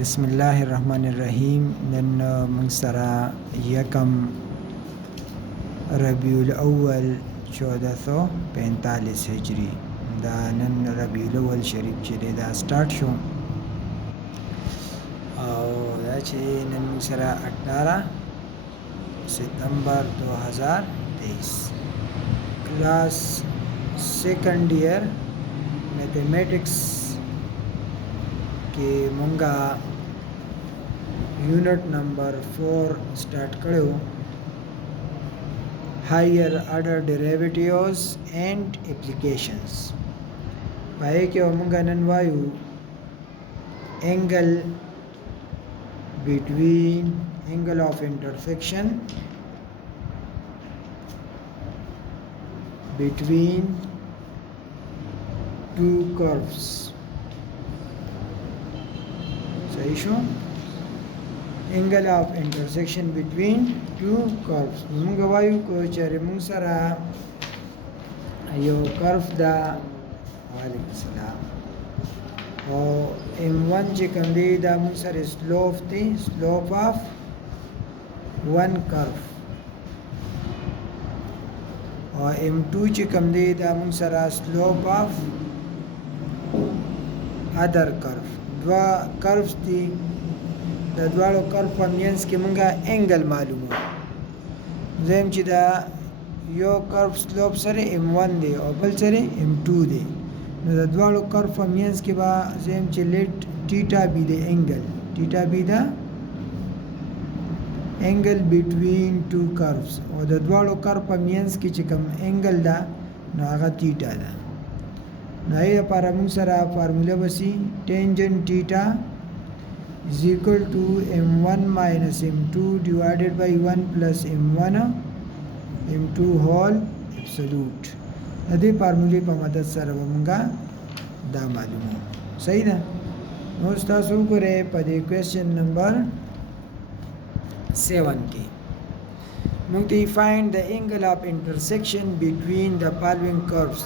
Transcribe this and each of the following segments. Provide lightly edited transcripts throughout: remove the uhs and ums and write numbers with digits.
بسم الله الرحمن الرحیم. نن موږ سره یکم ربیع الاول 1445 هجری دا نن ربیع الاول شریف چې دی دا سٹارټ شو او دا چې نن موږ سره 18 ستمبر 2023 کلاس سیکنڈ ایئر میتھمیٹکس کې مونږه یونٹ نمبر 4 سٹارټ کړو higher order derivatives and applications. پای کې مونږه نن وایو angle between angle of intersection between two curves. صحیح شو؟ angle of intersection between two curves. موږ وایو کو چې موږ سره یو curve دا وعلیکم السلام او m1 چې کوم دی دا موږ سره slope دی slope of one curve او m2 چې کوم دی دا موږ سره slope of other curve. دوا curves دي د دواړو curve په مینس کې مونږه انګل معلومو زم چې دا یو curve slope سره m1 دی او بل سره m2 دی نو د دواړو curve په مینس کې با زم چې لیټ ټیټا بي دی انګل ټیټا بي دا انګل بټوین ټو curves او د دواړو curve په مینس کې چې کوم انګل دا نو هغه ټیټا ده. نو یې لپاره موږ سره فارموله بسی ټینجن ټیټا is equal to m1 minus m2 divided by 1 plus m1 m2 whole absolute. دې فارمولې په مدد سره موږ دا معلومو. صحیح ده؟ نو تاسو وګورئ په دې کوېسچن نمبر 7 کې موږ ته find the angle of intersection between the following curves.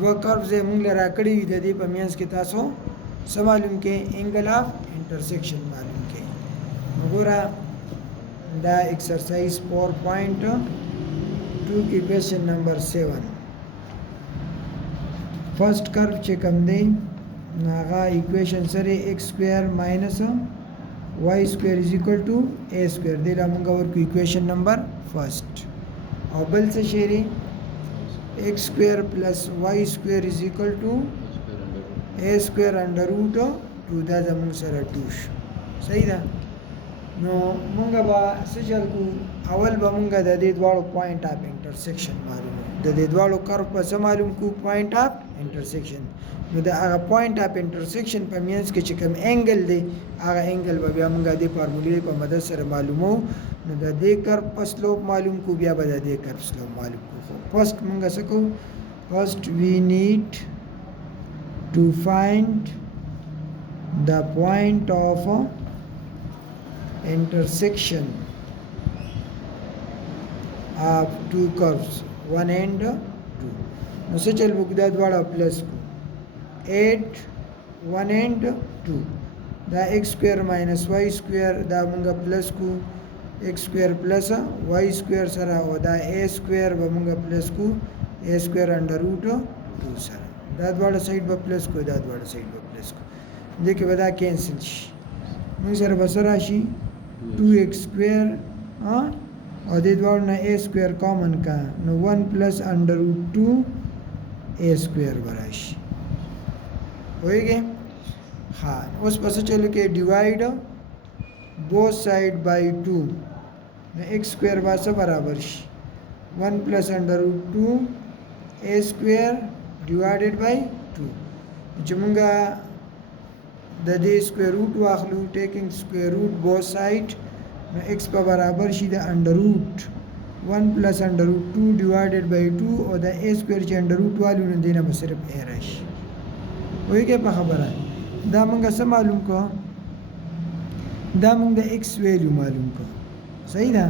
دو curves موږ لرا کړی د دې په مینس کې تاسو څه معلوم کې angle of intersection معلوم کې. وګوره دا exercise 4.2 کې question number 7 first curve چې کوم دی هغه equation سره x square minus y square is equal to a square دی موږ ورکو equation number first او بل څه شی x square plus y square is equal to a square under root 2 دا زمونږ سره 2 شو. صحیح ده؟ نو مونږ به څه چل کو اول به مونږ د دې دواړو پوینټ اف انټرسیکشن معلومو د دې دواړو کرو په څه معلوم کو پوینټ اف انټرسیکشن نو د هغه پوینټ اف انټرسیکشن په مینس کې چې کوم انګل دی هغه انګل به بیا مونږ د فارمولې په مدد سره معلومو. نو د دې کرو په سلوپ معلوم کو بیا به د دې کرو سلوپ معلوم کو. فرست مونږ څه کو first we need to find the point of intersection of two curves 1 and 2. نو څه چل وکړو دا دواړه پلس کو 8 1 and 2 دا x square minus y square دا موږ پلس کو x square plus y square سره او دا a square به موږ پلس کو a square under root 2 سره دا دواړه سایډ به پلس کو دا دواړه سایډ به پلس کو دې کې به دا کینسل شي موږ سره به څه راشي 2x square او دې دواړو نه a square کامن کا نو 1 plus under root 2 a square به راشي. وایي ها اوس په څه چلو کې ډیوایډ both side by 2 نو x square به څه برابر شي 1 plus under root 2 a square divided by 2 چې مونږه د دې square root واخلو taking square root both side نو x په برابر شي د under root 1 plus under root 2 divided by 2 او د a square چې under root والو نه دینه به صرف a راشي. وایي کې په خبره دا مونږه څه معلوم کو دا مونږ د x ویلیو معلوم کو. صحیح ده؟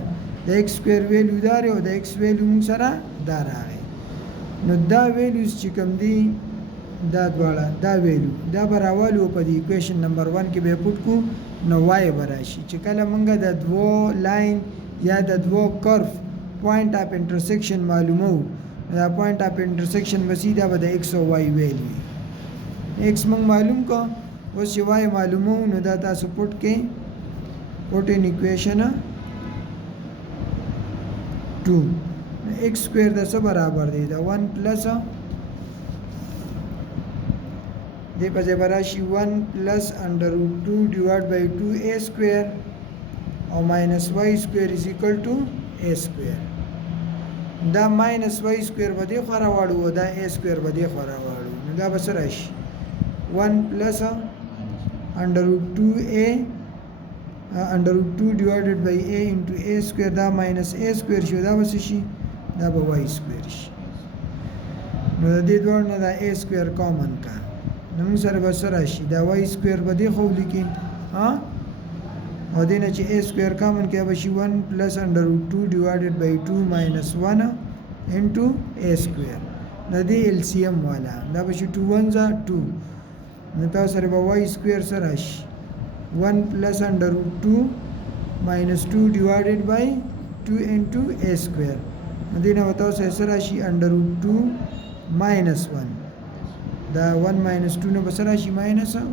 د x square ویلیو دا او د x ویلیو مونږ سره دا راغی. نو دا ویلیوز چې کوم دي دا دواړه دا ویلو دا به راولو په دې اکویشن نمبر 1 کې به پټ کو نو وای به راشي چې کله موږ د دوو لاین یا د دوو کرف پوینټ اف انټرسیکشن معلومو دا پوینټ اف انټرسیکشن وسی دا به د ایکس او وای ویل وي ایکس موږ معلوم کو اوس چې وای معلومو نو دا تاسو پټ کې پټ ان اکویشن 2 x square د څه برابر دی دا 1 پلس دې په ځای راشي 1 پلس انډر روټ 2 ډیوایډ بای 2a سکویر او ماینس y سکویر از ایکوال ټو a سکویر دا ماینس y سکویر به دې خوا راوړو او دا a سکویر به دې خوا راوړو نو دا به څه راشي 1 پلس انډر روټ 2a انډر روټ 2 ډیوایډډ بای a انټو a سکویر دا ماینس a سکویر شو دا به څه شي دا به y سکویر شي نو د دې دوه نه دا a سکویر کامن کا نو موږ سره به سره شي دا y سکویر به دې خو لیکي ها او دې نه چې a سکویر کامن کې به شي 1 پلس انډر روټ 2 ډیوایډډ بای 2 ماینس 1 انټو a سکویر د دې LCM والا دا به شي 2 1 2 نو تاسو سره به y سکویر سره شي 1 پلس انډر روټ 2 ماینس 2 ډیوایډډ بای 2 انټو a سکویر دې نه تاسو سره شي انډر روټ 2 ماینس 1 دا 1 ماینس 2 نه بسره شي ماینس 1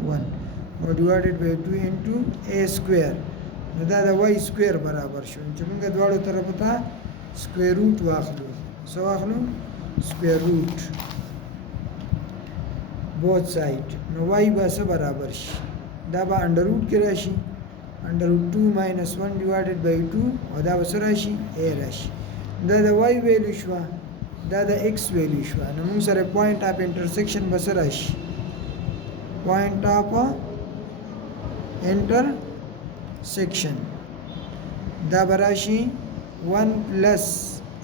او ډیوایډډ بای 2 انټو a سکویر نو دا د y سکویر برابر شو چې موږ دواړو طرفو ته سکویر روټ واخلو څه واخلو سکویر روټ بوث سایډ نو y به څه برابر شي دا به انډر روټ کې راشي انډر روټ 2 ماینس 1 ډیوایډډ بای 2 او دا به څه راشي a راشي دا د y ویلیو شو دا د x ویلیو شو نو موږ سره پوینټ اف انټرسیکشن به څه راشي پوینټ اف انټرسیکشن دا به راشي 1 پلس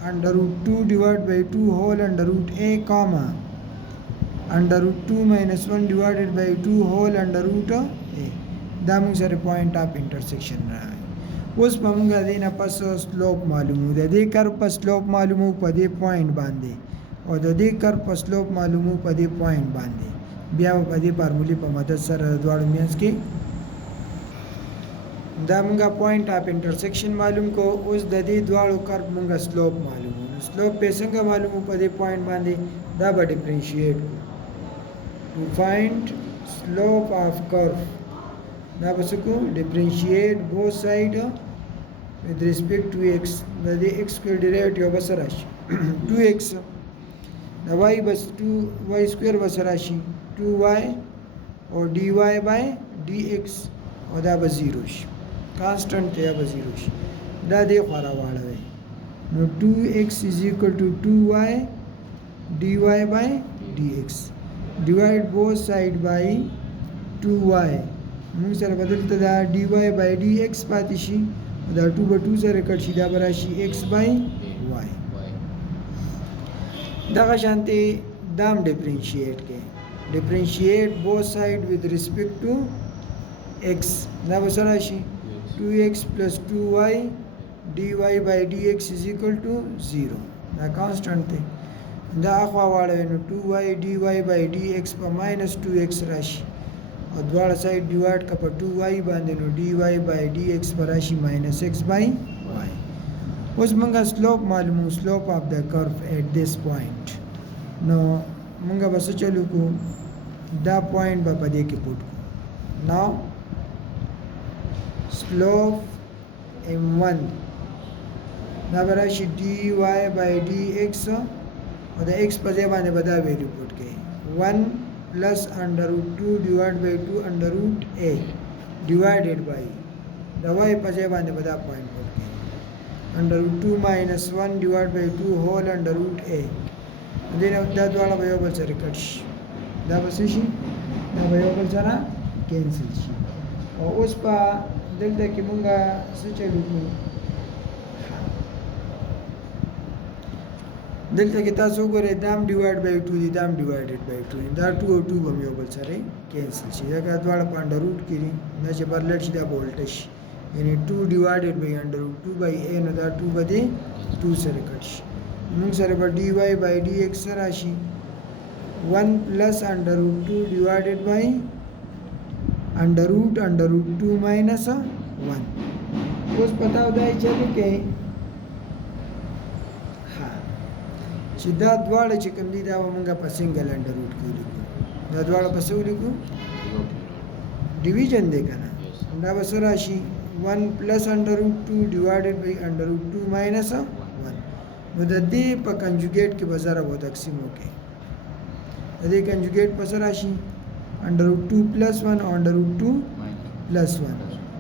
انډر روټ 2 ډیوایډ بای 2 هول انډر روټ a کاما انډر روټ 2 ماینس 1 ډیوایډډ بای 2 هول انډر روټ a دا موږ سره پوینټ اف انټرسیکشن راغی اوس په موږ دې نه پس سلوپ معلومو د دې کرو په سلوپ معلومو په دې پوینټ باندې او د دې کرو په سلوپ معلومو په دې پوینټ باندې بیا په دې فارمولې په مدد سره دواړو مینس کې دا موږ پوینټ اف انټرسیکشن معلوم کو اوس د دې دواړو کرو موږ سلوپ معلومو سلوپ په څنګه معلومو په دې پوینټ باندې دا به ډیفرنشیټ ټو فایند سلوپ اف کرو دا بس کو ډیفرنشیټ بوث سایډ with respect to x دا د x سکویر ډیریویټیو بس راشي 2x دا y بس 2y سکویر بس راشي 2y او dy by dx او دا به 0 شي کانسټنټ دی به 0 شي دا دې خورا واړوي نو 2x is equal to 2y dy by dx divide both side by 2y موږ سره بدلته دا dy by dx پاتې شي دا 2 به 2 سره کټ شي دا به راشي x by y دغه شانتي دام ډیفرنشیټ کې ډیفرنشیټ بوث سایډ with respect to x دا به سره شي 2x plus 2y dy by dx is equal to 0 دا کانسټنټ دی دا اخوا واړوي نو 2y dy by dx په minus 2x راشي او دواړه سایډ ډیوایډ کا په 2y باندې نو dy by dx پر راشي minus x by y اوس موږ سلوپ معلومو سلوپ اف د کرف ایٹ دیس پوینټ نو موږ بس چلو کو دا پوینټ به پدې کې پټ کو نو سلوپ m1 دا به راشي dy by dx او د x په ځای باندې به دا ویلیو پټ کړئ 1 plus under root 2 divided by 2 under root a divided by the y په ځای باندې به دا پوینټ پټ کړئ under root 2 minus 1 divided by 2 whole under root a دې نو دا دواړه به یو بل سره کټ شي دا به څه شي دا به یو بل سره کینسل شي او اوس په دلته کې مونږه څه چلو کوو دلته کې تاسو وګورئ دام ډیوایډ بای 2 دي دام ډیوایډډ بای 2 دا 2 او 2 به یو بل سره کینسل شي دا دواړه په انډر روټ کې دي دا چې پر لټ شي دا بولټ شي یعنی 2 ډیوایډډ بای انډر روټ 2 بای a نو دا 2 به دي 2 سره کټ شي موږ سره به dy by dx سره شي 1 plus under root 2 divided by under root 2 minus 1. اوس پتا ودای چې کې ها چې دا دواړه چې کوم دي دا موږ په سنگل انډر روټ کې لیکو دا دواړه په څه ولیکو ډیویژن دی کنه دا به سره راشي 1 plus under root 2 divided by under root 2 minus 1 نو د دې په کنجوګیټ کې به ضرب او تقسیم وکړي د دې کنجوګیټ په سره راشي under root 2 plus 1 او under root 2 plus 1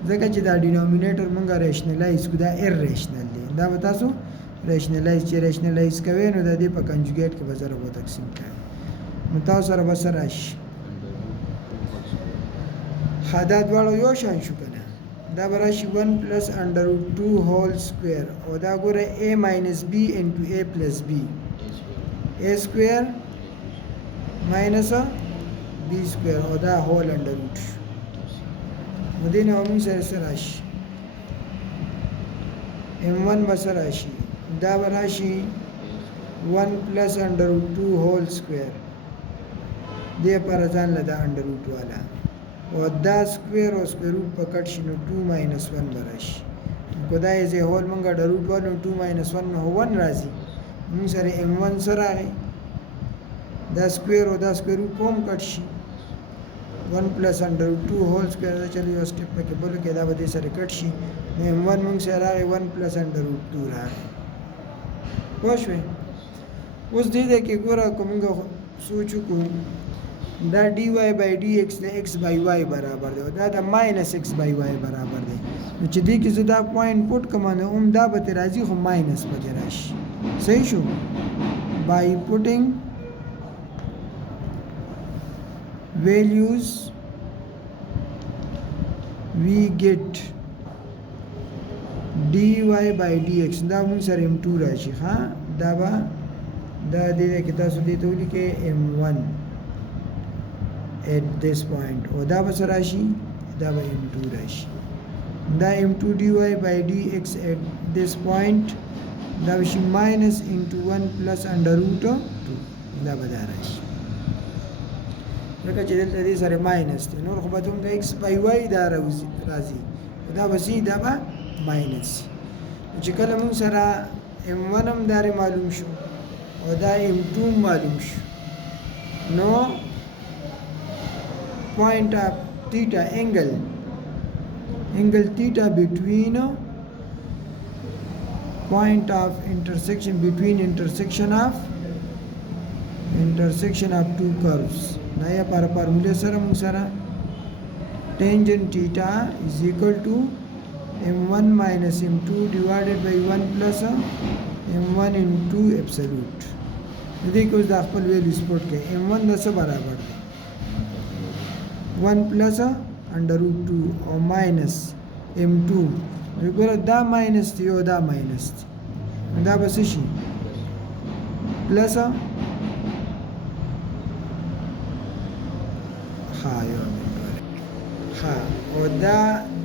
ځکه چې دا ډینومینیټر مونږه ریشنلایز کو دا ایرریشنل دی دا به تاسو ریشنلایز چې ریشنلایز کوي نو د دې په کنجوګیټ کې به ضرب او تقسیم کوي نو تاسو سره به سره راشي دا دواړه یو شان شو کنه دا به راشي 1 plus under root 2 whole square او دا ګوره a minus b into a plus b a square minus b square او دا whole under root مدینه همون سره راشي m1 بس راشي دا براشي 1 plus under root 2 whole square دې پر ځان لدا under root والا او دا سکوير او سکوير روټ په کټ شي نو 2 minus 1 براشي کو دا یې هول مونږه د روټ 1 2 minus 1 نو 1 راځي موږ سره m1 سره راغی دا سکوير او دا سکوير روټ کوم کټ شي 1 plus under root 2 whole square دا چلی یو سټیپ پکې بل کې دا به دې سره کټ شي نو m1 موږ سره راغی 1 plus under root 2 راغی پوښوي اوس دې کې ګوره کومه سوچو کو دا dy by dx د x by y برابر دی دا د minus x by y برابر دی نو چې دې کې زه دا پوینټ پټ کوم نو دا به راځي خو ماینس به راشي صحیح شو by putting values we get dy by dx دا موږ سره m2 راشي ها دا به دا دې کې تاسو دې ته ولیکئ m1 at this point او دا به سره راشي دا به m2 راشي دا m2 dy by dx at this point دا به شي minus into 1 plus under root 2 دا به دا راشي لکه چې دلته دې سره ماینس دی نور خو به دوم د x by y دا راځي دا به سي دا به ماینس چې کله موږ سره m1 هم داري معلوم شو او دا m2 معلوم شو نو point of theta angle theta between point of intersection of two curves naya formula sara mun sara tangent theta is equal to m1 minus m2 divided by 1 plus m1 into absolute دې کوم د خپل ویلیو سپورټ کې m1 د څه برابر دی 1 plus under root 2 or minus m2 وګوره دا ماینس دی او دا ماینس دی دا به څه شي پلس او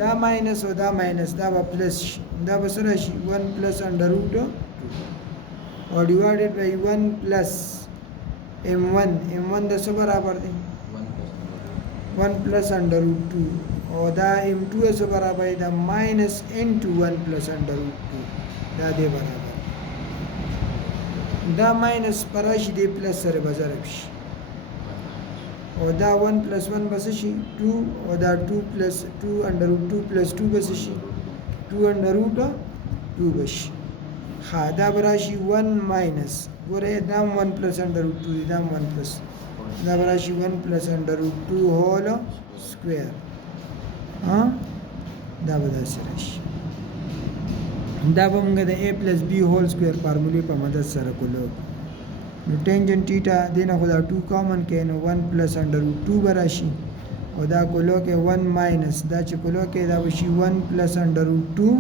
دا ماینس او دا ماینس دا به پلس شي دا به سره شي 1 plus under root 2 or divided by 1 plus m1 د څه برابر دی 1 plus under root 2 او دا m2 څه برابر دی minus into 1 plus under root 2 دا دی برابر دا ماینس پراشي دی پلس سره بازار شي او دا 1 plus 1 بس شي 2 او دا 2 plus 2 under root 2 plus 2 بس شي 2 under root 2 بس ها دا براشي 1 minus ګوره دا 1 plus under root 2 دا 1 plus دا براشي 1 plus under root 2 whole square ها دا به داسې راشي دا به موږ د a plus b whole square فارمولې په مدد سره کولو نو ټینجن ټیټا دینه خو دا 2 کامن کې نو 1 plus under root 2 براشي او دا کولو کې 1 minus دا چې کولو کې دا به شي 1 plus under root 2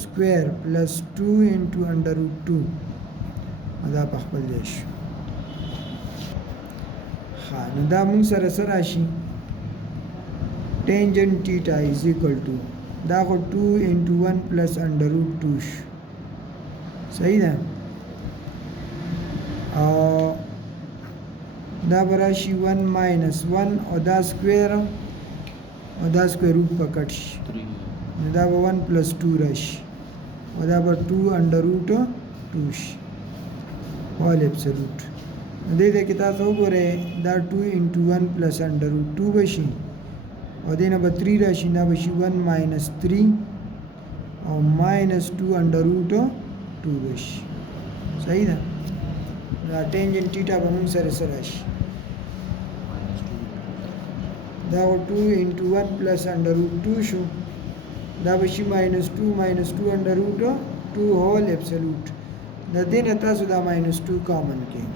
square plus 2 into under root 2 دا په خپل دی شو نو دا موږ سره سره راشي tangent theta is equal to دا خو 2 into 1 plus under root 2 شو صحیح ده او دا به راشي 1 ماینس 1 او دا سکویر روټ به کټ شي نو دا به 1 پلس 2 راشي او دا به 2 انډر روټ 2 شي هول ایبسلوټ نو دې کې تاسو وګورئ دا 2 انټو 1 پلس انډر روټ 2 به شي او دې نه به 3 راشي نه به شي 1 ماینس 3 او ماینس 2 انډر روټ 2 به شي صحیح ده دا ټینجن ټیټا به موږ سره سره شي دا 2 انټو 1 پلس انډر روټ 2 شو دا به شي ماینس 2 انډر روټ 2 هول ایبسلوټ د دې نه تاسو دا ماینس 2 کامن کړئ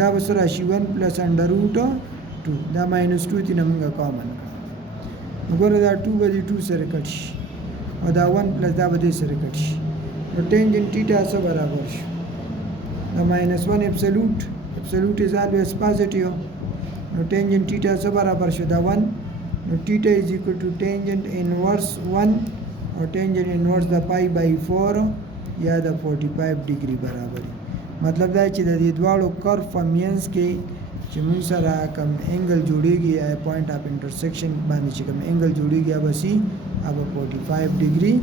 دا به سره شي 1 پلس انډر روټ 2 دا ماینس 2 تی نه موږ کامن کړو وګوره دا 2 به دې 2 سره کټ شي او دا 1 پلس دا به دې سره کټ شي نو ټینجن ټیټا سره برابر شو دا ماینس 1 ایبسلوټ is always positive نو ټینجن ټیټا سره برابر شو دا 1 نو ټیټا از ایکوال ټو ټینجن انورس 1 او ټینجن انورس د پای بای 4 یا د 45 ډیګري برابر مطلب دا چې د دې دواړو کرو فامینس کې چې موږ سره کوم انګل جوړیږي یا پوینټ اف انټرسیکشن باندې چې کوم انګل جوړیږي هغه 45 ډیګري